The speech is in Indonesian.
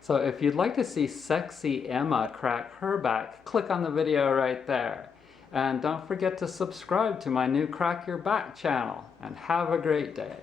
So if you'd like to see sexy Emma crack her back, click on the video right there. And don't forget to subscribe to my new Crack Your Back channel, and have a great day.